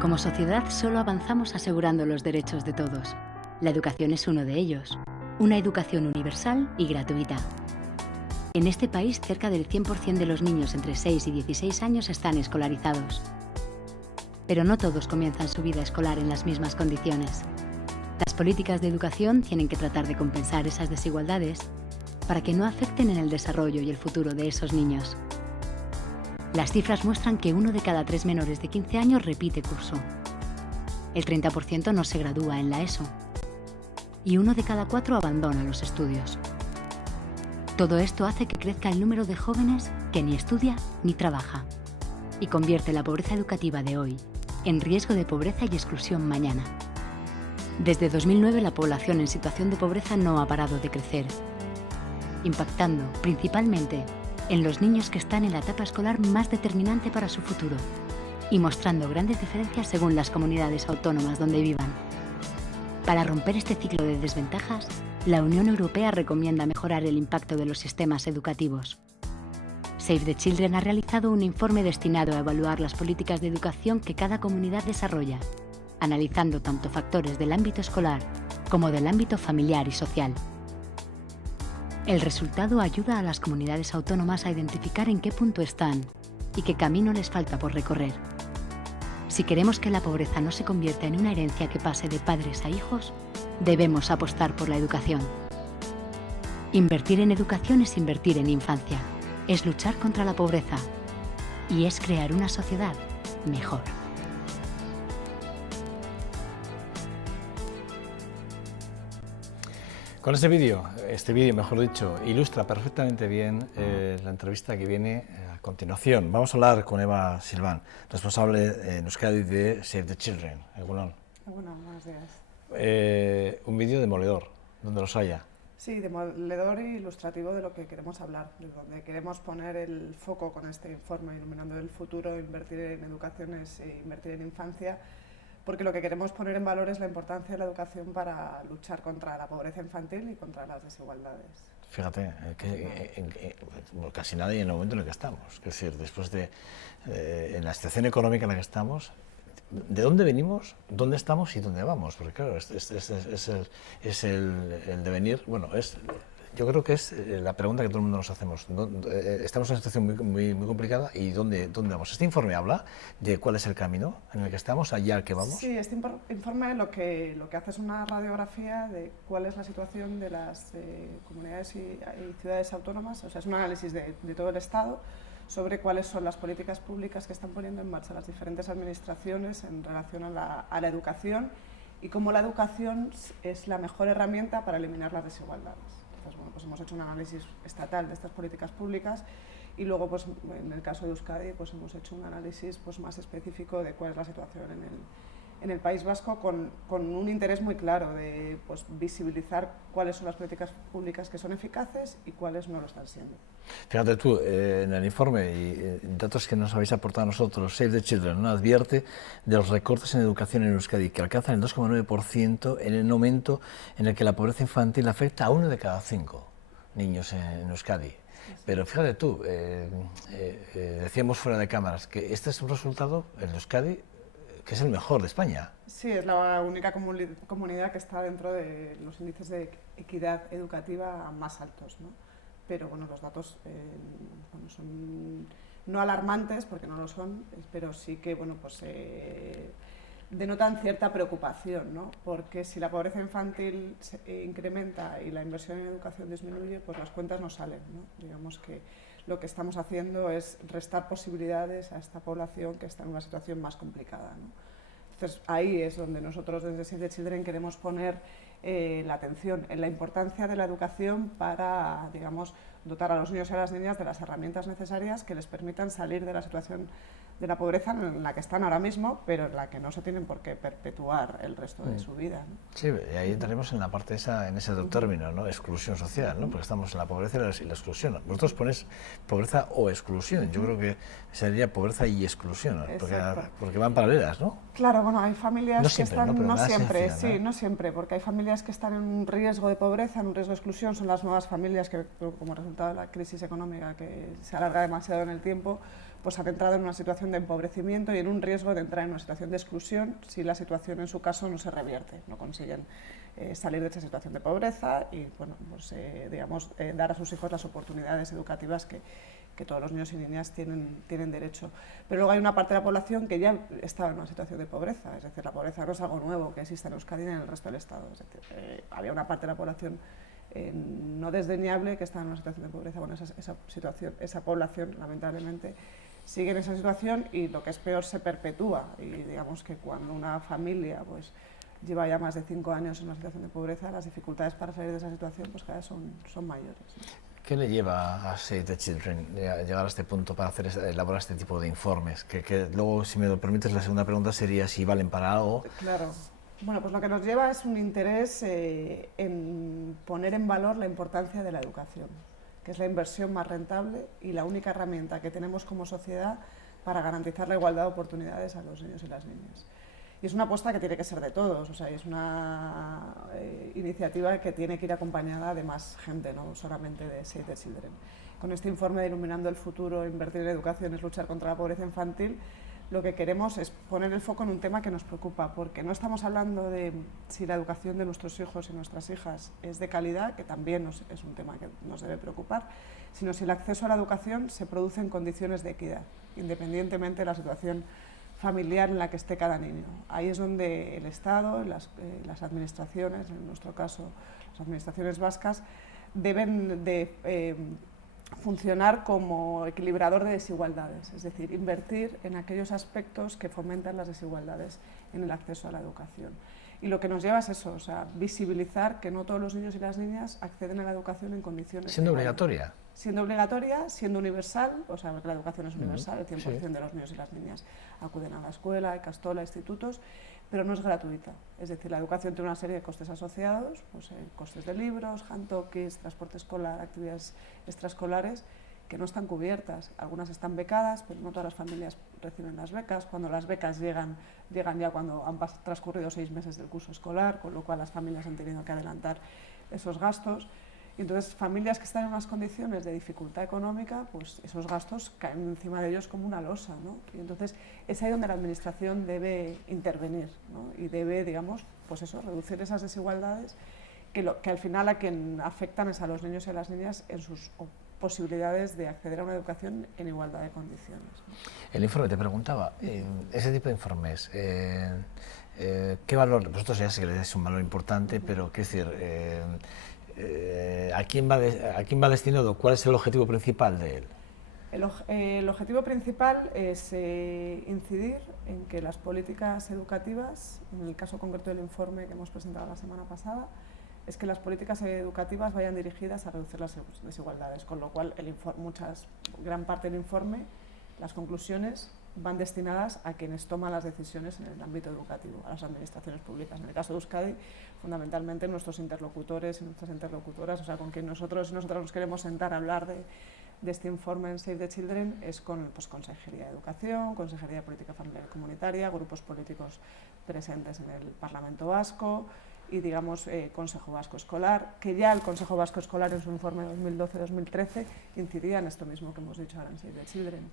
Como sociedad solo avanzamos asegurando los derechos de todos. La educación es uno de ellos. Una educación universal y gratuita. En este país, cerca del 100% de los niños entre 6 y 16 años están escolarizados. Pero no todos comienzan su vida escolar en las mismas condiciones. Las políticas de educación tienen que tratar de compensar esas desigualdades para que no afecten en el desarrollo y el futuro de esos niños. Las cifras muestran que 1 de cada 3 menores de 15 años repite curso. El 30% no se gradúa en la ESO. Y 1 de cada 4 abandona los estudios. Todo esto hace que crezca el número de jóvenes que ni estudia ni trabaja y convierte la pobreza educativa de hoy en riesgo de pobreza y exclusión mañana. Desde 2009 la población en situación de pobreza no ha parado de crecer, impactando principalmente en los niños que están en la etapa escolar más determinante para su futuro y mostrando grandes diferencias según las comunidades autónomas donde vivan. Para romper este ciclo de desventajas, la Unión Europea recomienda mejorar el impacto de los sistemas educativos. Save the Children ha realizado un informe destinado a evaluar las políticas de educación que cada comunidad desarrolla, analizando tanto factores del ámbito escolar como del ámbito familiar y social. El resultado ayuda a las comunidades autónomas a identificar en qué punto están y qué camino les falta por recorrer. Si queremos que la pobreza no se convierta en una herencia que pase de padres a hijos, debemos apostar por la educación. Invertir en educación es invertir en infancia, es luchar contra la pobreza y es crear una sociedad mejor. Con este vídeo, mejor dicho, ilustra perfectamente bien la entrevista que viene a continuación. Vamos a hablar con Eva Silván, responsable en Euskadi de Save the Children. Buenos días. Un vídeo demoledor, donde los haya. Sí, demoledor e ilustrativo de lo que queremos hablar, de donde queremos poner el foco con este informe, Iluminando el futuro, invertir en educación es invertir en infancia, porque lo que queremos poner en valor es la importancia de la educación para luchar contra la pobreza infantil y contra las desigualdades. Fíjate, que casi nadie en el momento en el que estamos. Es decir, después de en la situación económica en la que estamos, ¿de dónde venimos, dónde estamos y dónde vamos? Porque claro, es el devenir, bueno, yo creo que es la pregunta que todo el mundo nos hacemos. Estamos en una situación muy complicada y ¿dónde vamos? Este informe habla de cuál es el camino en el que estamos, allá al que vamos. Sí, este informe lo que hace es una radiografía de cuál es la situación de las comunidades y ciudades autónomas, o sea, es un análisis de todo el Estado sobre cuáles son las políticas públicas que están poniendo en marcha las diferentes administraciones en relación a la educación y cómo la educación es la mejor herramienta para eliminar las desigualdades. Entonces, bueno, pues hemos hecho un análisis estatal de estas políticas públicas y luego, pues, en el caso de Euskadi, pues hemos hecho un análisis pues, más específico de cuál es la situación en el País Vasco con un interés muy claro de pues, visibilizar cuáles son las políticas públicas que son eficaces y cuáles no lo están siendo. Fíjate tú, en el informe y datos que nos habéis aportado a nosotros, Save the Children, ¿no?, advierte de los recortes en educación en Euskadi que alcanzan el 2,9% en el momento en el que la pobreza infantil afecta a 1 de cada 5 niños en Euskadi. Pero fíjate tú, decíamos fuera de cámaras que este es un resultado en Euskadi que es el mejor de España. Sí, es la única comunidad que está dentro de los índices de equidad educativa más altos, ¿no? Pero bueno, los datos son no alarmantes, porque no lo son, pero sí que bueno, pues, denotan cierta preocupación, ¿no? Porque si la pobreza infantil se incrementa y la inversión en educación disminuye, pues las cuentas no salen, ¿no? Digamos que lo que estamos haciendo es restar posibilidades a esta población que está en una situación más complicada, ¿no? Entonces ahí es donde nosotros desde Save the Children queremos poner la atención en la importancia de la educación para, digamos, dotar a los niños y a las niñas de las herramientas necesarias que les permitan salir de la situación de la pobreza en la que están ahora mismo, pero en la que no se tienen por qué perpetuar el resto de su vida, ¿no? Sí, y ahí entraremos en la parte esa, en ese término, ¿no?, exclusión social, ¿no?, porque estamos en la pobreza y la exclusión. Vosotros ponéis pobreza o exclusión, yo creo que sería pobreza y exclusión, ¿no?, porque van paralelas, ¿no? Claro, bueno, hay familias no siempre, que están, no siempre, esencia, sí, no siempre, porque hay familias que están en un riesgo de pobreza, en un riesgo de exclusión, son las nuevas familias que, como resultado de la crisis económica que se alarga demasiado en el tiempo, pues han entrado en una situación de empobrecimiento y en un riesgo de entrar en una situación de exclusión si la situación en su caso no se revierte, no consiguen salir de esa situación de pobreza y bueno, pues, digamos, dar a sus hijos las oportunidades educativas que todos los niños y niñas tienen derecho. Pero luego hay una parte de la población que ya estaba en una situación de pobreza, es decir, la pobreza no es algo nuevo que existe en Euskadi ni en el resto del Estado. Es decir, había una parte de la población no desdeñable que estaba en una situación de pobreza. Bueno, esa población, lamentablemente, sigue en esa situación y lo que es peor, se perpetúa. Y digamos que cuando una familia pues, lleva ya más de 5 años en una situación de pobreza, las dificultades para salir de esa situación pues, cada vez son mayores. ¿Qué le lleva a Save the Children a llegar a este punto para elaborar este tipo de informes? Que luego, si me lo permites, la segunda pregunta sería si valen para algo. Claro. Bueno, pues lo que nos lleva es un interés en poner en valor la importancia de la educación, que es la inversión más rentable y la única herramienta que tenemos como sociedad para garantizar la igualdad de oportunidades a los niños y las niñas. Y es una apuesta que tiene que ser de todos, o sea, es una iniciativa que tiene que ir acompañada de más gente, no solamente de Save the Children. Con este informe de Iluminando el futuro, invertir en educación es luchar contra la pobreza infantil, lo que queremos es poner el foco en un tema que nos preocupa, porque no estamos hablando de si la educación de nuestros hijos y nuestras hijas es de calidad, que también es un tema que nos debe preocupar, sino si el acceso a la educación se produce en condiciones de equidad, independientemente de la situación familiar en la que esté cada niño. Ahí es donde el Estado, las administraciones, en nuestro caso las administraciones vascas, deben de funcionar como equilibrador de desigualdades, es decir, invertir en aquellos aspectos que fomentan las desigualdades en el acceso a la educación. Y lo que nos lleva es eso, o sea, visibilizar que no todos los niños y las niñas acceden a la educación en condiciones... ¿Siendo obligatoria? Siendo obligatoria, siendo universal, o sea, la educación es universal, el 100% de los niños y las niñas acuden a la escuela, a Ikastola, a institutos, pero no es gratuita. Es decir, la educación tiene una serie de costes asociados, pues, costes de libros, handtokis, transporte escolar, actividades extraescolares, que no están cubiertas. Algunas están becadas, pero no todas las familias reciben las becas. Cuando las becas llegan ya cuando han transcurrido 6 meses del curso escolar, con lo cual las familias han tenido que adelantar esos gastos. Y entonces, familias que están en unas condiciones de dificultad económica, pues esos gastos caen encima de ellos como una losa, ¿no? Y entonces, es ahí donde la Administración debe intervenir, ¿no? Y debe, digamos, pues eso, reducir esas desigualdades que al final a quien afectan es a los niños y a las niñas en sus posibilidades de acceder a una educación en igualdad de condiciones, ¿no? El informe te preguntaba, ese tipo de informes, ¿qué valor? Vosotros ya sé que le dais un valor importante, pero qué decir, ¿a quién va destinado? ¿Cuál es el objetivo principal de él? El objetivo principal es incidir en que las políticas educativas, en el caso concreto del informe que hemos presentado la semana pasada, es que las políticas educativas vayan dirigidas a reducir las desigualdades, con lo cual gran parte del informe, las conclusiones, van destinadas a quienes toman las decisiones en el ámbito educativo, a las administraciones públicas. En el caso de Euskadi, fundamentalmente nuestros interlocutores y nuestras interlocutoras, o sea, con quien nosotros nos queremos sentar a hablar de este informe en Save the Children, es con Consejería de Educación, Consejería de Política Familiar y Comunitaria, grupos políticos presentes en el Parlamento Vasco y, digamos, Consejo Vasco Escolar, que ya el Consejo Vasco Escolar en su informe 2012-2013 incidía en esto mismo que hemos dicho ahora en Save the Children,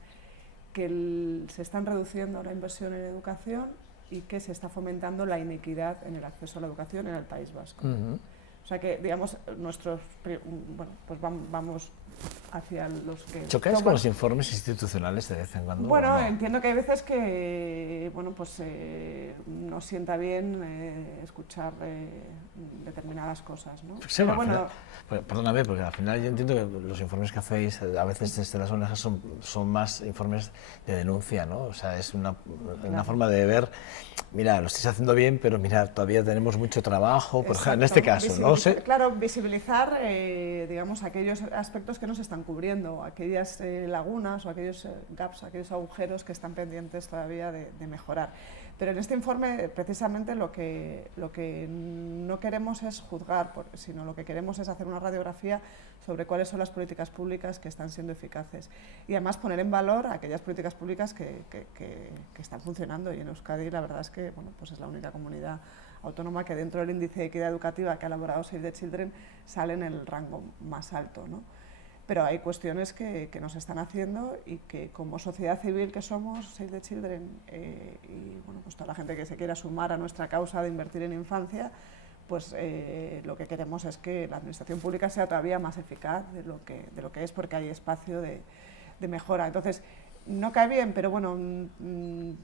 que se están reduciendo la inversión en educación y que se está fomentando la inequidad en el acceso a la educación en el País Vasco. O sea que, digamos, pues vamos hacia los que... ¿Chocáis con los informes institucionales de vez en cuando? Bueno, no? Entiendo que hay veces que, nos sienta bien escuchar determinadas cosas, ¿no? Sí, pero bueno, perdóname, porque al final yo entiendo que los informes que hacéis a veces desde las ONG son más informes de denuncia, ¿no? O sea, es una forma de ver, mira, lo estáis haciendo bien, pero mira, todavía tenemos mucho trabajo, por ejemplo, en este caso, ¿no? Claro, visibilizar, digamos, aquellos aspectos que no se están cubriendo, aquellas lagunas o aquellos gaps, aquellos agujeros que están pendientes todavía de mejorar. Pero en este informe, precisamente, lo que no queremos es juzgar, sino lo que queremos es hacer una radiografía sobre cuáles son las políticas públicas que están siendo eficaces. Y además poner en valor aquellas políticas públicas que están funcionando. Y en Euskadi la verdad es que pues es la única comunidad autónoma que dentro del índice de equidad educativa que ha elaborado Save the Children sale en el rango más alto, ¿no? pero hay cuestiones que nos están haciendo y que como sociedad civil que somos, Save the Children, y bueno, pues toda la gente que se quiera sumar a nuestra causa de invertir en infancia, pues lo que queremos es que la administración pública sea todavía más eficaz de lo que es, porque hay espacio de mejora. Entonces, no cae bien, pero bueno,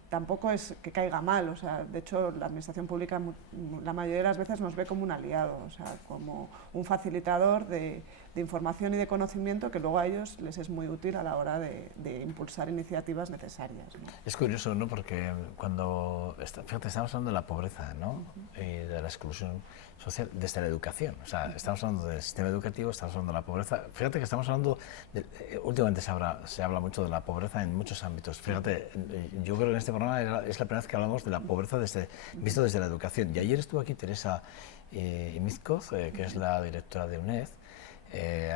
tampoco es que caiga mal. O sea, de hecho, la administración pública la mayoría de las veces nos ve como un aliado, o sea, como un facilitador de información y de conocimiento que luego a ellos les es muy útil a la hora de impulsar iniciativas necesarias, ¿no? Es curioso, ¿no? Porque cuando, fíjate, estamos hablando de la pobreza, ¿no? De la exclusión social desde la educación. O sea, estamos hablando del sistema educativo, estamos hablando de la pobreza. Fíjate que estamos hablando, últimamente se habla mucho de la pobreza en muchos ámbitos. Fíjate, yo creo que en este programa es la primera vez que hablamos de la pobreza visto desde la educación. Y ayer estuvo aquí Teresa Imizcoz, que es la directora de UNED,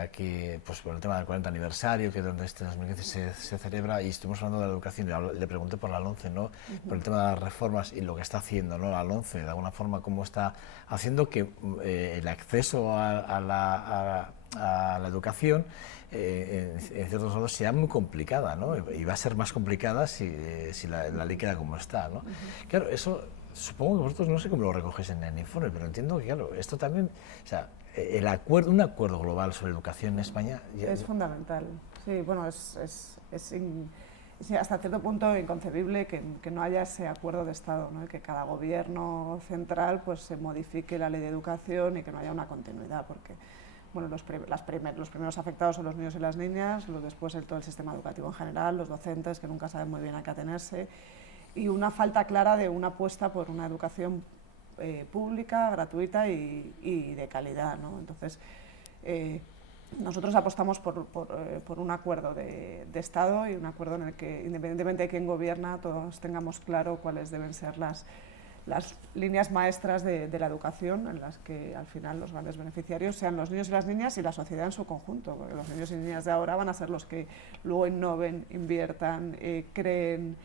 aquí pues por el tema del 40 aniversario, que donde este 2015 se celebra, y estuvimos hablando de la educación. Le pregunté por la LOMCE, ¿no? Por el tema de las reformas y lo que está haciendo, ¿no? La LOMCE, de alguna forma, cómo está haciendo que el acceso a la educación en ciertos modos sea muy complicada, ¿no? Y va a ser más complicada si la ley queda como está, ¿no? Claro, eso supongo que vosotros no sé cómo lo recogéis en el informe, pero entiendo que, claro, esto también, o sea, un acuerdo global sobre educación en España es fundamental. Sí, bueno, sí, hasta cierto punto inconcebible que no haya ese acuerdo de Estado, ¿no? Y que cada gobierno central pues se modifique la ley de educación y que no haya una continuidad, porque bueno, los primeros afectados son los niños y las niñas, después todo el sistema educativo en general, los docentes que nunca saben muy bien a qué atenerse, y una falta clara de una apuesta por una educación pública, gratuita y de calidad, ¿no? Entonces, nosotros apostamos por un acuerdo de Estado y un acuerdo en el que, independientemente de quién gobierna, todos tengamos claro cuáles deben ser las líneas maestras de la educación, en las que al final los grandes beneficiarios sean los niños y las niñas y la sociedad en su conjunto, porque los niños y niñas de ahora van a ser los que luego innoven, inviertan, creen,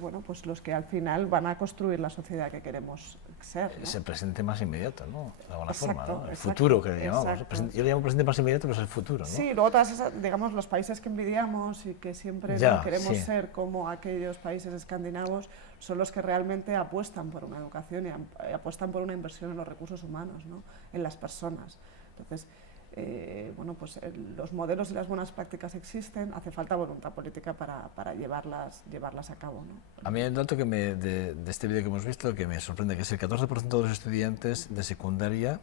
bueno, pues los que al final van a construir la sociedad que queremos ser, ¿no? Es el presente más inmediato, ¿no? De alguna forma, ¿no? El exacto, futuro que llamamos. Yo le llamo presente más inmediato, pero es el futuro, ¿no? Sí, luego todas esas, digamos, los países que envidiamos y que siempre Ya, ¿no? queremos sí. ser como aquellos países escandinavos, son los que realmente apuestan por una educación y apuestan por una inversión en los recursos humanos, ¿no? En las personas. Entonces, bueno, pues los modelos y las buenas prácticas existen, hace falta voluntad política para llevarlas a cabo, ¿no? A mí hay un dato de este vídeo que hemos visto que me sorprende, que es el 14% de los estudiantes de secundaria,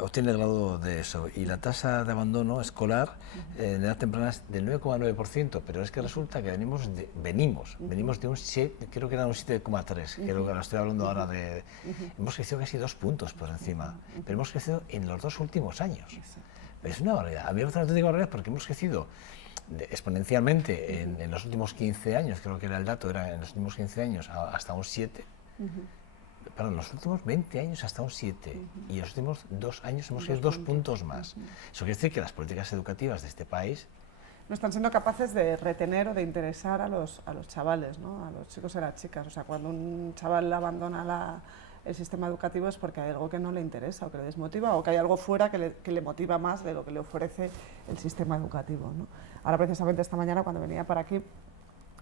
obtiene el grado de eso, y la tasa de abandono escolar en edad temprana es del 9,9%, pero es que resulta que venimos de un 7, creo que era un 7,3, que es lo que estoy hablando ahora de... Hemos crecido casi 2 puntos por encima, pero hemos crecido en los 2 últimos años. Es una barbaridad. A mí me parece una auténtica barbaridad porque hemos crecido exponencialmente en los últimos 15 años, creo que era el dato, era en los últimos 15 años hasta un 7, pero en los últimos 20 años hasta un 7, y en los últimos 2 años hemos crecido 2 puntos más. Eso quiere decir que las políticas educativas de este país no están siendo capaces de retener o de interesar a los chavales, ¿no? A los chicos y a las chicas. O sea, cuando un chaval abandona el sistema educativo es porque hay algo que no le interesa o que le desmotiva, o que hay algo fuera que le motiva más de lo que le ofrece el sistema educativo, ¿no? Ahora, precisamente esta mañana, cuando venía para aquí,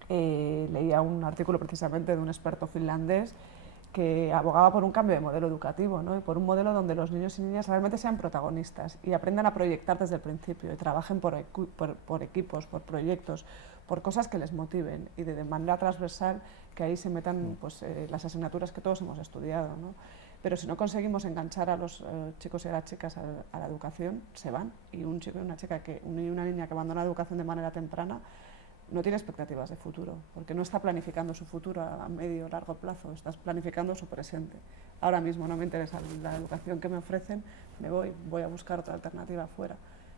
leía un artículo precisamente de un experto finlandés que abogaba por un cambio de modelo educativo, ¿no? Y por un modelo donde los niños y niñas realmente sean protagonistas y aprendan a proyectar desde el principio y trabajen por equipos, por proyectos, por cosas que les motiven y de manera transversal que ahí se metan pues, las asignaturas que todos hemos estudiado, ¿no? Pero si no conseguimos enganchar a los chicos y a las chicas a la educación, se van, y un chico y una chica, un niño y una niña que abandona la educación de manera temprana no tiene expectativas de futuro, porque no está planificando su futuro a medio o largo plazo, está planificando su presente. Ahora mismo no me interesa la educación que me ofrecen, voy a buscar otra alternativa afuera,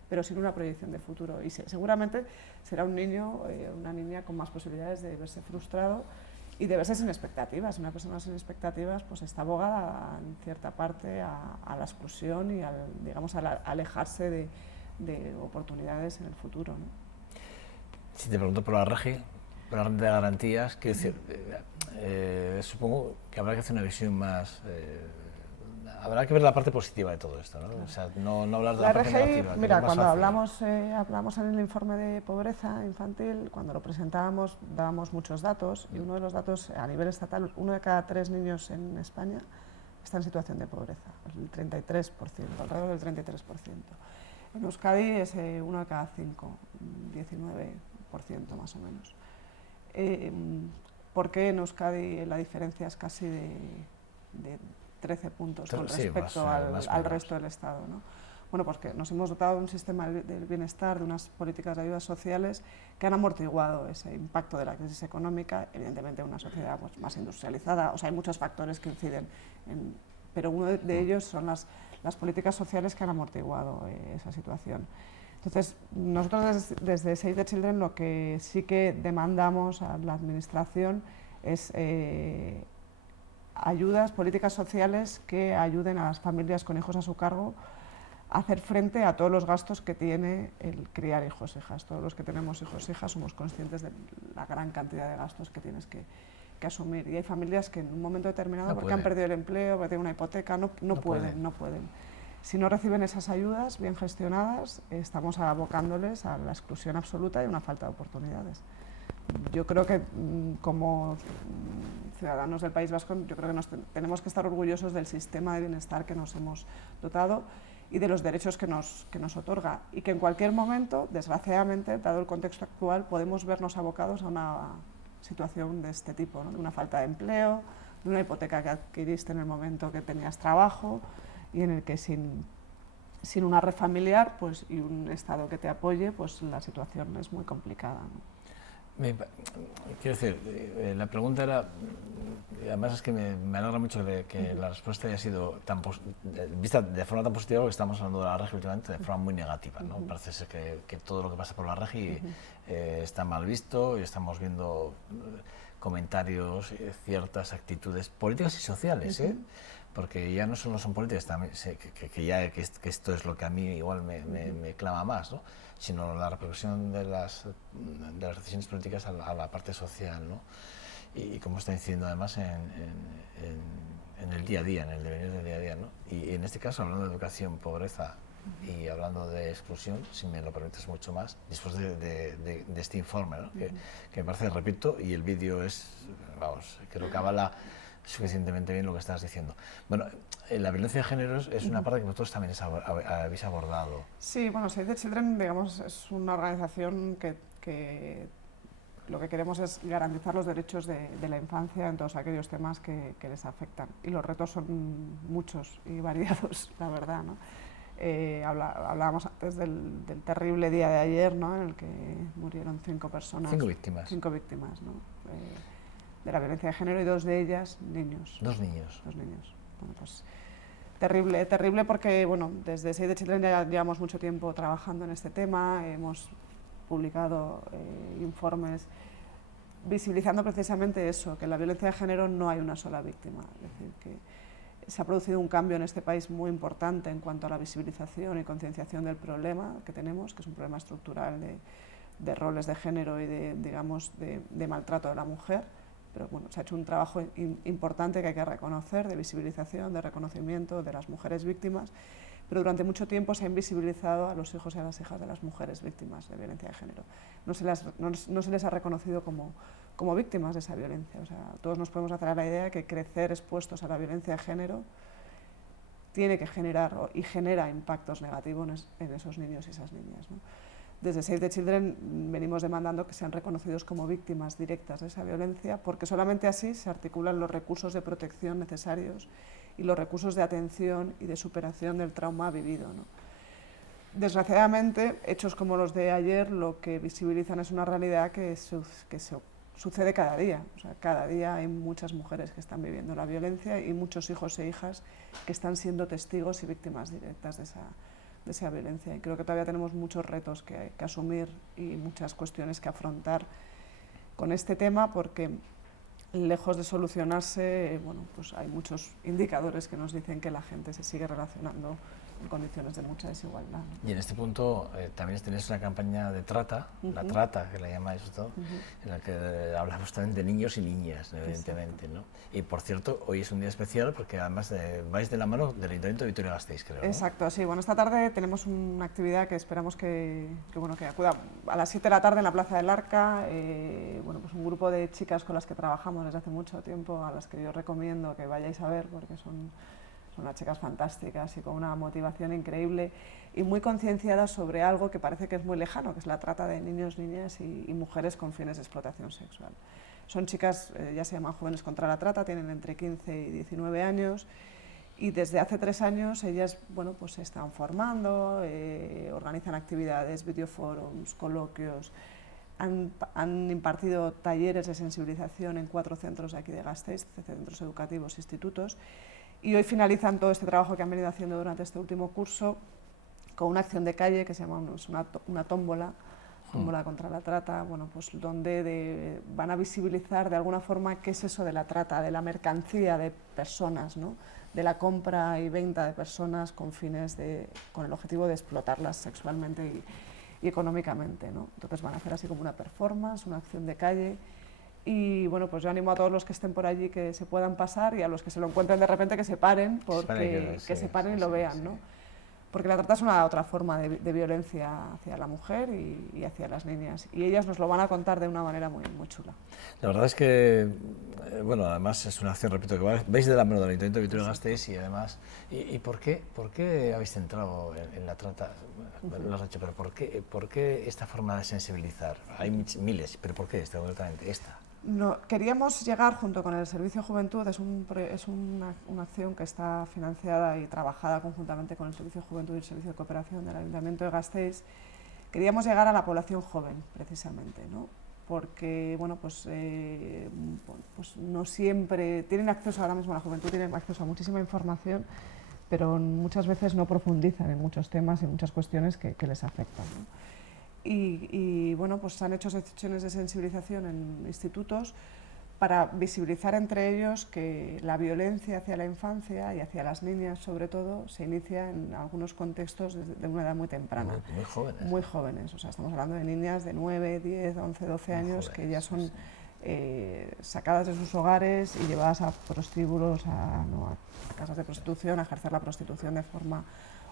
pero sin una proyección de futuro. Y seguramente será un niño o una niña con más posibilidades de verse frustrado y de verse sin expectativas. Una persona sin expectativas pues está abogada en cierta parte a la exclusión y digamos, a alejarse de oportunidades en el futuro, ¿no? Si te pregunto por la RGI, por la renta de garantías, quiero decir, supongo que habrá que hacer una visión más Habrá que ver la parte positiva de todo esto, ¿no? O sea, no hablar de la parte RGI, negativa. mira, es más cuando fácil. hablamos en el informe de pobreza infantil, cuando lo presentábamos, dábamos muchos datos, y uno de los datos a nivel estatal, 1 de cada 3 niños en España está en situación de pobreza, el 33%, alrededor del 33%. En Euskadi es 1 de cada 5, 19% más o menos. ¿Por qué en Euskadi la diferencia es casi de 13 puntos con respecto al resto del Estado, ¿no? Bueno, porque nos hemos dotado de un sistema del bienestar, de unas políticas de ayudas sociales que han amortiguado ese impacto de la crisis económica, evidentemente una sociedad pues, más industrializada, o sea, hay muchos factores que inciden, pero uno de ellos son las políticas sociales que han amortiguado esa situación. Entonces, nosotros desde Save the Children lo que sí que demandamos a la Administración es ayudas, políticas sociales que ayuden a las familias con hijos a su cargo a hacer frente a todos los gastos que tiene el criar hijos e hijas. Todos los que tenemos hijos e hijas somos conscientes de la gran cantidad de gastos que tienes que asumir. Y hay familias que en un momento determinado, porque han perdido el empleo, porque tienen una hipoteca, no pueden. Si no reciben esas ayudas bien gestionadas, estamos abocándoles a la exclusión absoluta y una falta de oportunidades. Yo creo que como ciudadanos del País Vasco, yo creo que tenemos que estar orgullosos del sistema de bienestar que nos hemos dotado y de los derechos que nos otorga, y que en cualquier momento, desgraciadamente, dado el contexto actual, podemos vernos abocados a una situación de este tipo, ¿no? De una falta de empleo, de una hipoteca que adquiriste en el momento que tenías trabajo y en el que sin una red familiar pues, y un Estado que te apoye, pues la situación es muy complicada, ¿no? Quiero decir, la pregunta era, además es que me alegra mucho que la respuesta haya sido vista de forma tan positiva, porque estamos hablando de la RGI últimamente de forma muy negativa, ¿no? Parece ser que todo lo que pasa por la RGI está mal visto, y estamos viendo comentarios, ciertas actitudes políticas y sociales, porque ya no solo son políticas, también, que esto es lo que a mí igual me clama más, ¿no? Sino la repercusión de las decisiones políticas a la parte social, ¿no? Y cómo está incidiendo además en el día a día, en el devenir del día a día, ¿no? Y en este caso, hablando de educación, pobreza y hablando de exclusión, si me lo permites mucho más, después de este informe, ¿no? Que me parece, repito, y el vídeo es, vamos, creo que avala suficientemente bien lo que estás diciendo. Bueno, la violencia de género es una parte que vosotros también habéis abordado. Sí, bueno, Save the Children, digamos, es una organización que lo que queremos es garantizar los derechos de la infancia en todos aquellos temas que les afectan. Y los retos son muchos y variados, la verdad, ¿no? Hablábamos antes del terrible día de ayer, ¿no? En el que murieron 5 personas. 5 víctimas. 5 víctimas, ¿no? De la violencia de género, y 2 de ellas niños. 2 niños. 2 niños. Bueno, pues terrible porque, bueno, desde Save the Children ya llevamos mucho tiempo trabajando en este tema, hemos publicado informes visibilizando precisamente eso, que en la violencia de género no hay una sola víctima. Es decir, que se ha producido un cambio en este país muy importante en cuanto a la visibilización y concienciación del problema que tenemos, que es un problema estructural de roles de género y de maltrato de la mujer. Pero bueno, se ha hecho un trabajo importante que hay que reconocer, de visibilización, de reconocimiento de las mujeres víctimas, pero durante mucho tiempo se ha invisibilizado a los hijos y a las hijas de las mujeres víctimas de violencia de género. No se les ha reconocido como víctimas de esa violencia. O sea, todos nos podemos hacer a la idea que crecer expuestos a la violencia de género tiene que generar y genera impactos negativos en esos niños y esas niñas, ¿no? Desde Save the Children venimos demandando que sean reconocidos como víctimas directas de esa violencia, porque solamente así se articulan los recursos de protección necesarios y los recursos de atención y de superación del trauma vivido, ¿no? Desgraciadamente, hechos como los de ayer lo que visibilizan es una realidad que sucede cada día. O sea, cada día hay muchas mujeres que están viviendo la violencia y muchos hijos e hijas que están siendo testigos y víctimas directas de esa violencia, y creo que todavía tenemos muchos retos que asumir y muchas cuestiones que afrontar con este tema, porque lejos de solucionarse, bueno, pues hay muchos indicadores que nos dicen que la gente se sigue relacionando condiciones de mucha desigualdad, ¿no? Y en este punto también tenéis una campaña de trata, la trata, que le llamáis esto, en la que hablamos también de niños y niñas, evidentemente, ¿no? Y por cierto, hoy es un día especial porque además vais de la mano del Ayuntamiento de Vitoria-Gasteiz, creo, ¿no? Exacto, sí. Bueno, esta tarde tenemos una actividad que esperamos que acuda a las 7 de la tarde en la Plaza del Arca. Bueno, pues un grupo de chicas con las que trabajamos desde hace mucho tiempo, a las que yo recomiendo que vayáis a ver porque son unas chicas fantásticas y con una motivación increíble y muy concienciadas sobre algo que parece que es muy lejano, que es la trata de niños, niñas y mujeres con fines de explotación sexual. Son chicas, ya se llaman Jóvenes contra la Trata, tienen entre 15 y 19 años y desde hace 3 años ellas, bueno, pues se están formando, organizan actividades, videoforums, coloquios, han impartido talleres de sensibilización en 4 centros de aquí de Gasteiz, centros educativos, institutos, y hoy finalizan todo este trabajo que han venido haciendo durante este último curso con una acción de calle que se llama una tómbola contra la trata, bueno, pues donde van a visibilizar de alguna forma qué es eso de la trata, de la mercancía de personas, ¿no? De la compra y venta de personas con el objetivo de explotarlas sexualmente y económicamente, ¿no? Entonces van a hacer así como una performance, una acción de calle. Y bueno, pues yo animo a todos los que estén por allí que se puedan pasar y a los que se lo encuentren de repente que se paren, que se paren y lo vean, ¿no? Porque la trata es una otra forma de violencia hacia la mujer y hacia las niñas. Y ellas nos lo van a contar de una manera muy, muy chula. La verdad es que, bueno, además es una acción, repito, que veis de la mano del Ayuntamiento de Vitoria-Gasteiz y además, ¿y por qué habéis centrado en la trata? Lo has dicho, pero ¿por qué esta forma de sensibilizar? Hay miles, pero ¿por qué concretamente esta? No, queríamos llegar junto con el Servicio de Juventud, es una acción que está financiada y trabajada conjuntamente con el Servicio de Juventud y el Servicio de Cooperación del Ayuntamiento de Gasteiz. Queríamos llegar a la población joven, precisamente, ¿no? Porque bueno, pues no siempre tienen acceso, ahora mismo la juventud tiene acceso a muchísima información, pero muchas veces no profundizan en muchos temas y muchas cuestiones que les afectan, ¿no? Y bueno, pues se han hecho sesiones de sensibilización en institutos para visibilizar entre ellos que la violencia hacia la infancia y hacia las niñas, sobre todo, se inicia en algunos contextos de una edad muy temprana. Muy jóvenes. Muy jóvenes, o sea, estamos hablando de niñas de 9, 10, 11, 12 años que ya son sacadas de sus hogares y llevadas a prostíbulos, a casas de prostitución, a ejercer la prostitución de forma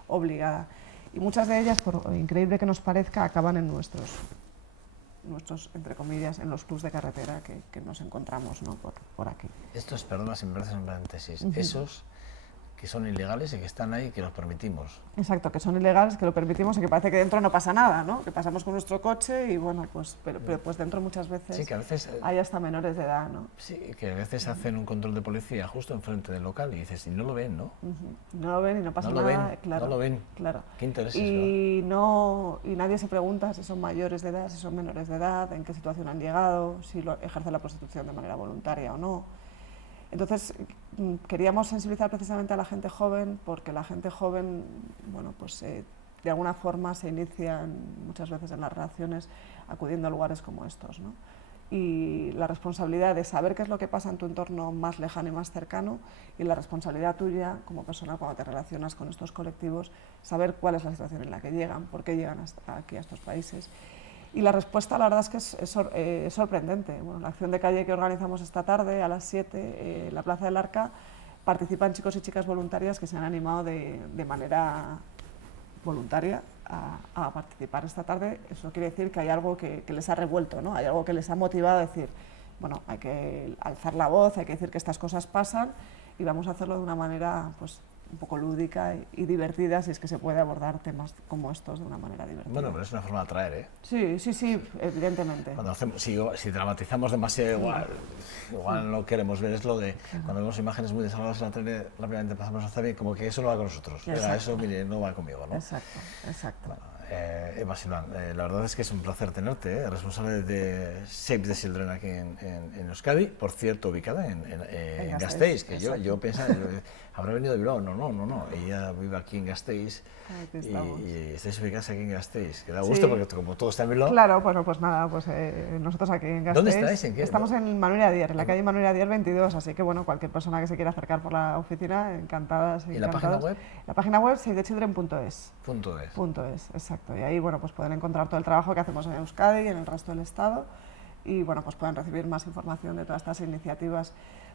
obligada. Y muchas de ellas, por increíble que nos parezca, acaban en nuestros, entre comillas, en los clubs de carretera que nos encontramos, ¿no? por aquí. Estos, perdona si me parece un paréntesis, esos que son ilegales y que están ahí y que los permitimos. Exacto, que son ilegales, que lo permitimos y que parece que dentro no pasa nada, ¿no? Que pasamos con nuestro coche y bueno, pues, pero pues dentro muchas veces, sí, que a veces hay hasta menores de edad, ¿no? Sí, que a veces hacen un control de policía justo enfrente del local y dices, y no lo ven, ¿no? No lo ven y no pasa no nada, ven, claro. No lo ven, claro. Qué intereses, y nadie se pregunta si son mayores de edad, si son menores de edad, en qué situación han llegado, si ejercen la prostitución de manera voluntaria o no. Entonces, queríamos sensibilizar precisamente a la gente joven, porque la gente joven, bueno, pues de alguna forma se inicia muchas veces en las relaciones acudiendo a lugares como estos, ¿no? Y la responsabilidad de saber qué es lo que pasa en tu entorno más lejano y más cercano, y la responsabilidad tuya como persona cuando te relacionas con estos colectivos, saber cuál es la situación en la que llegan, por qué llegan hasta aquí a estos países. Y la respuesta, la verdad es que es sorprendente. Bueno, la acción de calle que organizamos esta tarde a las 7 en la Plaza del Arca, participan chicos y chicas voluntarias que se han animado de manera voluntaria a participar esta tarde. Eso quiere decir que hay algo que les ha revuelto, ¿no? Hay algo que les ha motivado a decir, bueno, hay que alzar la voz, hay que decir que estas cosas pasan y vamos a hacerlo de una manera, pues, un poco lúdica y divertida, si es que se puede abordar temas como estos de una manera divertida. Bueno, pero es una forma de atraer, ¿eh? Sí, evidentemente. Cuando si dramatizamos demasiado, igual no queremos ver, es lo de cuando vemos imágenes muy desagradables en la tele, rápidamente pasamos a hacer y como que eso no va con nosotros. Eso, mire, no va conmigo, ¿no? Exacto. Bueno, Eva Silván, la verdad es que es un placer tenerte, responsable de Save the Children aquí en Euskadi, por cierto, ubicada en Gasteiz, que yo pensaba, habrá venido de Bilbao, no, ella vive aquí en Gasteiz y estáis ubicadas aquí en Gasteiz, que da gusto porque como todo está en Bilbao. Claro, bueno, pues nada, pues nosotros aquí en Gasteiz. ¿Dónde estáis? ¿En qué? Estamos en Manuel Adier, en la calle Manuel Adier 22, así que bueno, cualquier persona que se quiera acercar por la oficina, encantadas. ¿Y la página web? La página web savethechildren.es. .es, exacto. Y ahí, bueno, pues pueden encontrar todo el trabajo que hacemos en Euskadi y en el resto del Estado y, bueno, pues pueden recibir más información de todas estas iniciativas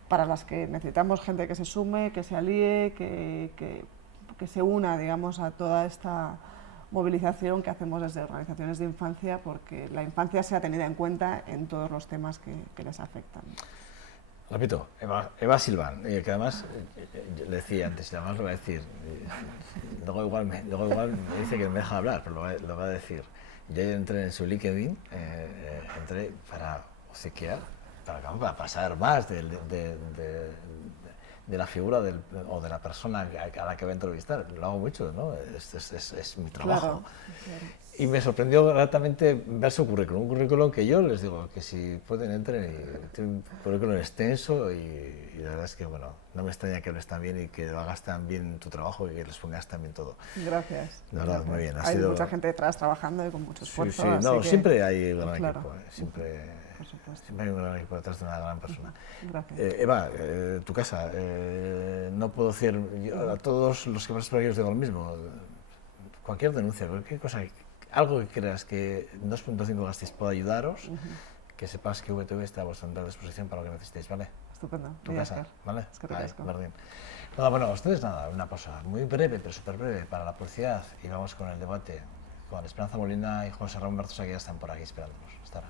para las que necesitamos gente que se sume, que se alíe, que se una, digamos, a toda esta movilización que hacemos desde organizaciones de infancia, porque la infancia sea tenida en cuenta en todos los temas que les afectan. Repito, Eva Silván, que además le decía antes, y además lo voy a decir, luego igual me dice que me deja hablar, pero lo voy a decir. Yo entré en su LinkedIn, entré para obsequiar, para saber más de la figura o de la persona a la que voy a entrevistar. Lo hago mucho, ¿no? Es mi trabajo. Claro. Y me sorprendió gratamente ver su currículum, un currículum que yo les digo que si pueden entren, y tiene un currículum extenso y la verdad es que, bueno, no me extraña que hables tan bien y que lo hagas tan bien tu trabajo y que les pongas tan bien todo. Gracias. La verdad, muy bien. Hay mucha gente detrás trabajando y con mucho esfuerzo. Sí, no, que, siempre hay un gran claro. equipo, siempre hay un gran equipo detrás de una gran persona. Gracias. Eva, tu casa, no puedo decir, a todos los que pasan por aquí os digo lo mismo, cualquier denuncia, cualquier cosa, algo que creas que 2.5 Gasteiz pueda ayudaros, que sepas que VTV está a vuestra entera disposición para lo que necesitéis, ¿vale? Estupendo. Tu casa, ¿vale? Es que Martín. Nada, bueno, ustedes nada, una pausa muy breve, pero súper breve para la publicidad y vamos con el debate con Esperanza Molina y José Ramón Berzosa, que ya están por aquí esperándonos. Hasta ahora.